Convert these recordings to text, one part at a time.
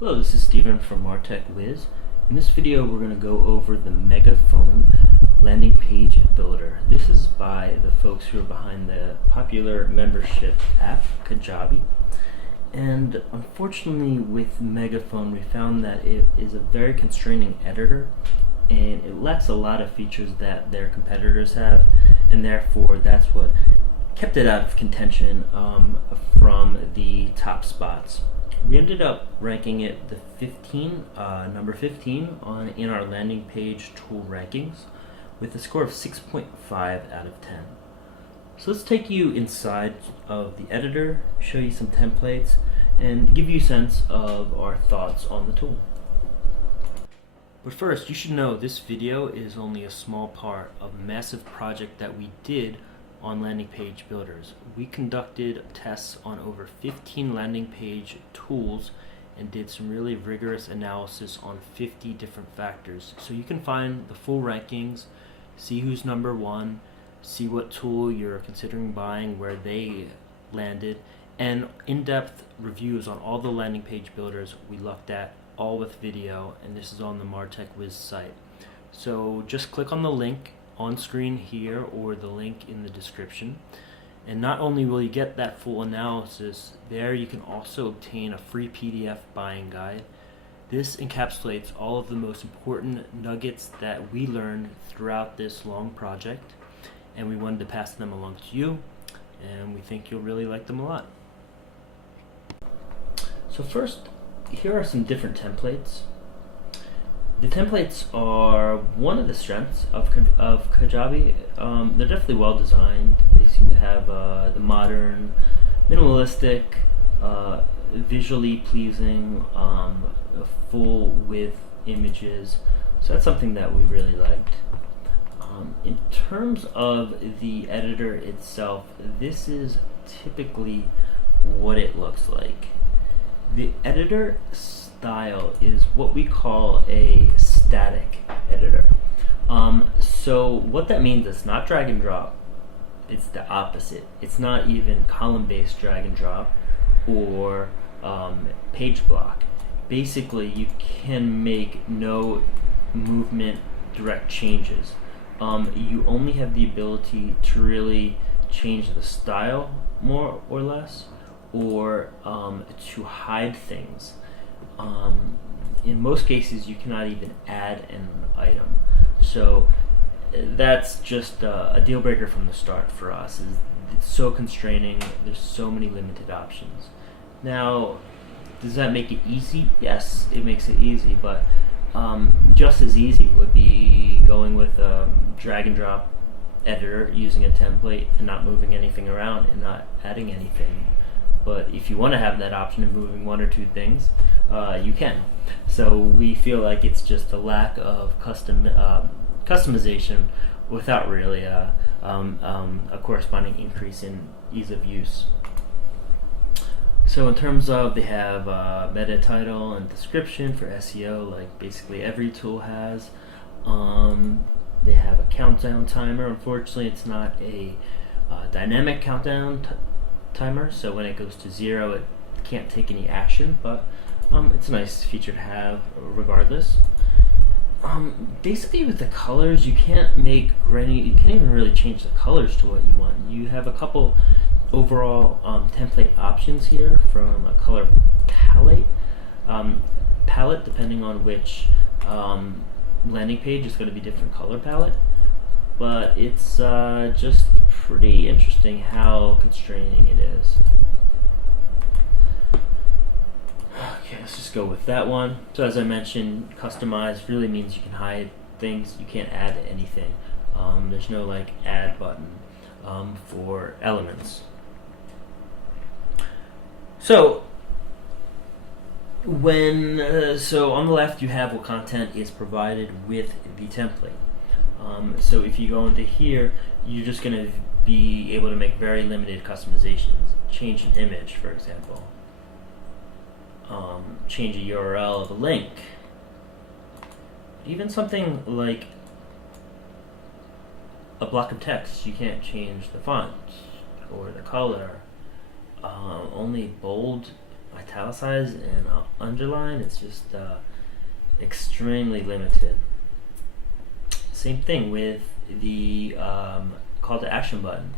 Hello, this is Steven from MarTech Wiz. In this video, we're going to go over the Megaphone landing page builder. This is by the folks who are behind the popular membership app, Kajabi. And unfortunately, with Megaphone, we found that it is a very constraining editor, and it lacks a lot of features that their competitors have, and therefore that's what kept it out of contention from the top spots. We ended up ranking it number 15 in our landing page tool rankings with a score of 6.5 out of 10. So let's take you inside of the editor, show you some templates, and give you a sense of our thoughts on the tool. But first, you should know this video is only a small part of a massive project that we did on landing page builders. We conducted tests on over 15 landing page tools and did some really rigorous analysis on 50 different factors. So you can find the full rankings, see who's number one, see what tool you're considering buying, where they landed, and in-depth reviews on all the landing page builders we looked at, all with video, and this is on the MarTech Wiz site. So just click on the link on screen here or the link in the description, and not only will you get that full analysis there, you can also obtain a free PDF buying guide. This encapsulates all of the most important nuggets that we learned throughout this long project, and we wanted to pass them along to you, and we think you'll really like them a lot. So first, here are some different templates. The templates are one of the strengths of Kajabi. They're definitely well designed. They seem to have the modern, minimalistic, visually pleasing, full width images. So that's something that we really liked. In terms of the editor itself, this is typically what it looks like. The editor style is what we call a static editor. So what that means, it's not drag and drop. It's the opposite. It's not even column-based drag and drop or page block. Basically, you can make no movement direct changes. You only have the ability to really change the style more or less, or to hide things. In most cases, you cannot even add an item. So that's just a deal breaker from the start for us. It's so constraining. There's so many limited options. Now, does that make it easy? Yes, it makes it easy, but just as easy would be going with a drag and drop editor, using a template and not moving anything around and not adding anything. But if you want to have that option of moving one or two things, you can. So we feel like it's just a lack of customization without really a corresponding increase in ease of use. So in terms of, they have meta title and description for SEO, like basically every tool has. They have a countdown timer. Unfortunately, it's not a dynamic countdown timer, so when it goes to 0, it can't take any action, but it's a nice feature to have regardless. Basically with the colors, you can't even really change the colors to what you want. You have a couple overall template options here from a color palette depending on which landing page is going to be different color palette, but it's just pretty interesting how constraining it is. Okay, let's just go with that one. So as I mentioned, customize really means you can hide things, you can't add anything. There's no like add button for elements. So so on the left you have what content is provided with the template. So if you go into here, you're just going to be able to make very limited customizations. Change an image, for example. Change a URL of a link. Even something like a block of text, you can't change the font or the color. Only bold, italicize and underline. It's just extremely limited. Same thing with the call to action button.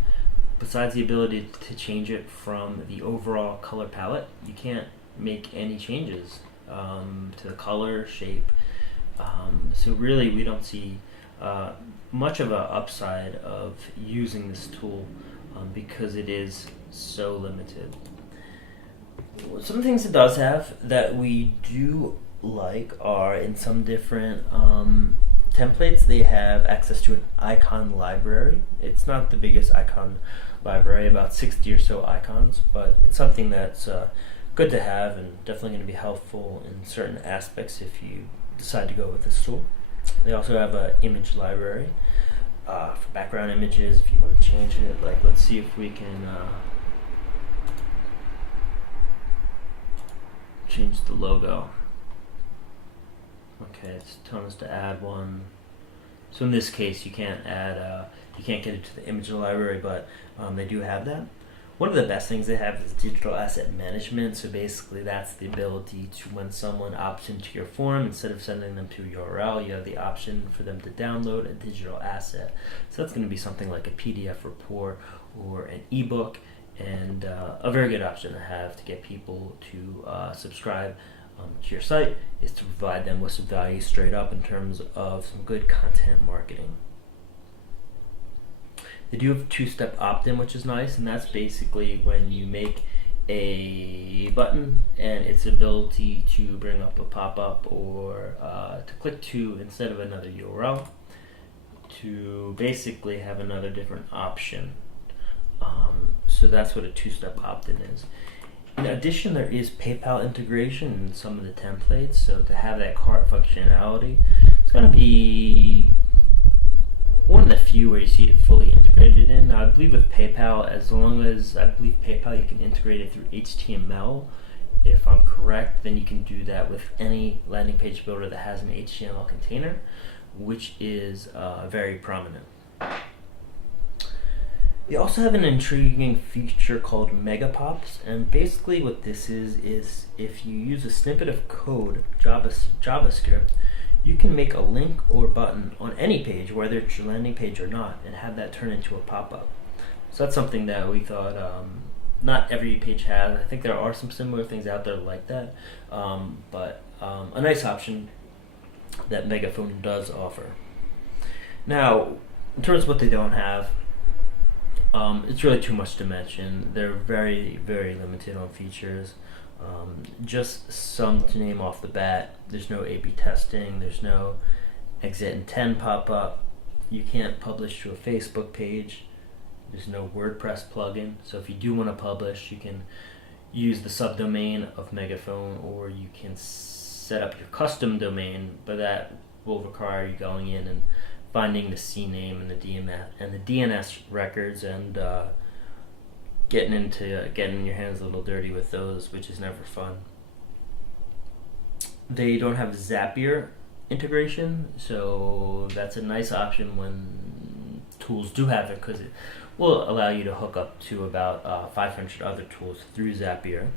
Besides the ability to change it from the overall color palette, you can't make any changes to the color, shape. So really we don't see much of an upside of using this tool because it is so limited. Some things it does have that we do like are in some different templates. They have access to an icon library. It's not the biggest icon library, about 60 or so icons, but it's something that's good to have and definitely going to be helpful in certain aspects if you decide to go with this tool. They also have an image library for background images if you want to change it. Like, let's see if we can change the logo. Okay, it's telling us to add one. So in this case, you can't add, you can't get it to the image library, but they do have that. One of the best things they have is digital asset management. So basically, that's the ability to, when someone opts into your form, instead of sending them to a URL, you have the option for them to download a digital asset. So that's going to be something like a PDF report or an ebook, and a very good option to have to get people to subscribe to your site is to provide them with some value straight up in terms of some good content marketing. They do have two-step opt-in, which is nice, and that's basically when you make a button and its ability to bring up a pop-up or to click to instead of another URL, to basically have another different option. So that's what a two-step opt-in is. In addition, there is PayPal integration in some of the templates, so to have that cart functionality, it's going to be one of the few where you see it fully integrated in. Now, I believe with PayPal, as long as I believe PayPal, you can integrate it through HTML. If I'm correct, then you can do that with any landing page builder that has an HTML container, which is very prominent. They also have an intriguing feature called Megapops, and basically what this is if you use a snippet of code, JavaScript, you can make a link or button on any page, whether it's your landing page or not, and have that turn into a pop-up. So that's something that we thought not every page has. I think there are some similar things out there like that, but a nice option that Megaphone does offer. Now, in terms of what they don't have, it's really too much to mention. They're very, very limited on features. Just some to name off the bat. There's no A/B testing. There's no exit intent pop-up. You can't publish to a Facebook page. There's no WordPress plugin. So if you do want to publish, you can use the subdomain of Megaphone, or you can set up your custom domain, but that will require you going in and finding the CNAME and the DNS records and getting your hands a little dirty with those, which is never fun. They don't have Zapier integration, so that's a nice option when tools do have it, because it will allow you to hook up to about 500 other tools through Zapier.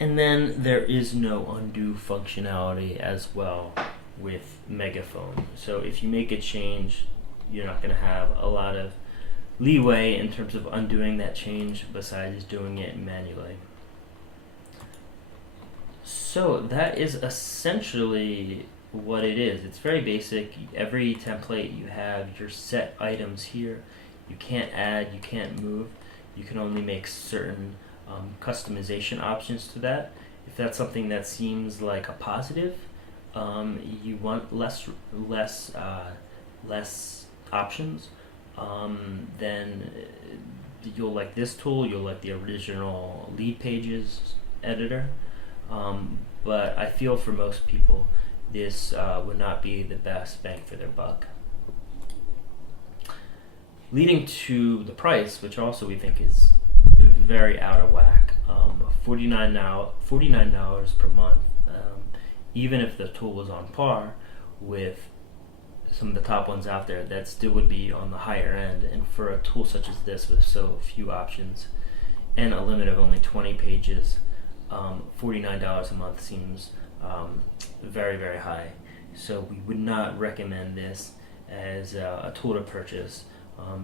And then there is no undo functionality as well with Megaphone. So if you make a change, you're not going to have a lot of leeway in terms of undoing that change besides doing it manually. So that is essentially what it is. It's very basic. Every template you have your set items here. You can't add, you can't move. You can only make certain customization options to that. If that's something that seems like a positive, you want less options, then you'll like this tool. You'll like the original lead pages editor, but I feel for most people this would not be the best bang for their buck. Leading to the price, which also we think is very out of whack. $49 per month. Even if the tool was on par with some of the top ones out there, that still would be on the higher end. And for a tool such as this with so few options and a limit of only 20 pages, $49 a month seems very, very high. So we would not recommend this as a tool to purchase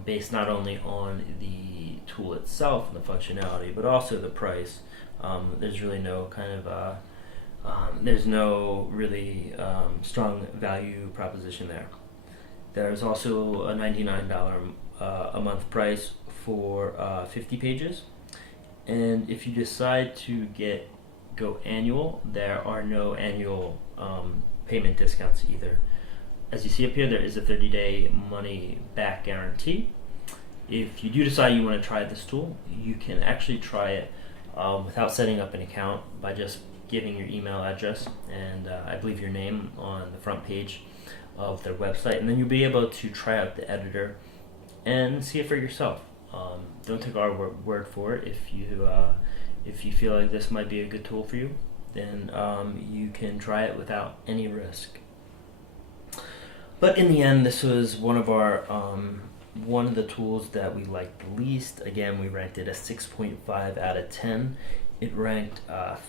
based not only on the tool itself and the functionality, but also the price. There's really no kind of there's no really strong value proposition there. There's also a $99 a month price for 50 pages, and if you decide to go annual, there are no annual payment discounts either. As you see up here, there is a 30-day money back guarantee. If you do decide you want to try this tool, you can actually try it without setting up an account by just giving your email address and I believe your name on the front page of their website, and then you'll be able to try out the editor and see it for yourself. Don't take our word for it. If you feel like this might be a good tool for you, then you can try it without any risk. But in the end, this was one of the tools that we liked the least. Again, we ranked it a 6.5 out of 10. It ranked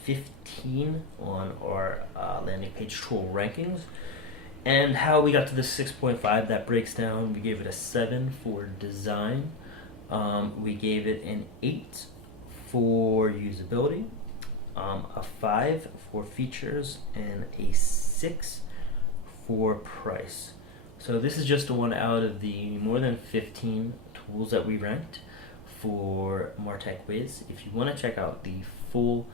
15 on our landing page tool rankings. And how we got to the 6.5, that breaks down. We gave it a 7 for design. We gave it an 8 for usability, a 5 for features, and a 6 for price. So this is just one out of the more than 15 tools that we ranked for MarTech Wiz. If you want to check out the full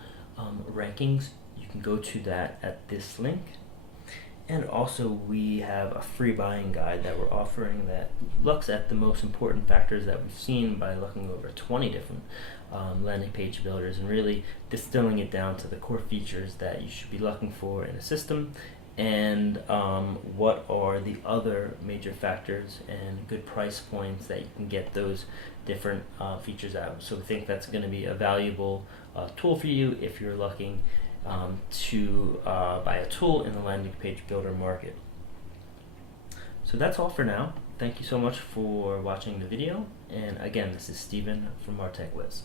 rankings, you can go to that at this link. And also we have a free buying guide that we're offering that looks at the most important factors that we've seen by looking over 20 different landing page builders and really distilling it down to the core features that you should be looking for in a system, and what are the other major factors and good price points that you can get those different features out. So we think that's going to be a valuable tool for you if you're looking to buy a tool in the landing page builder market. So that's all for now. Thank you so much for watching the video, and again, this is Steven from MarTech Wiz.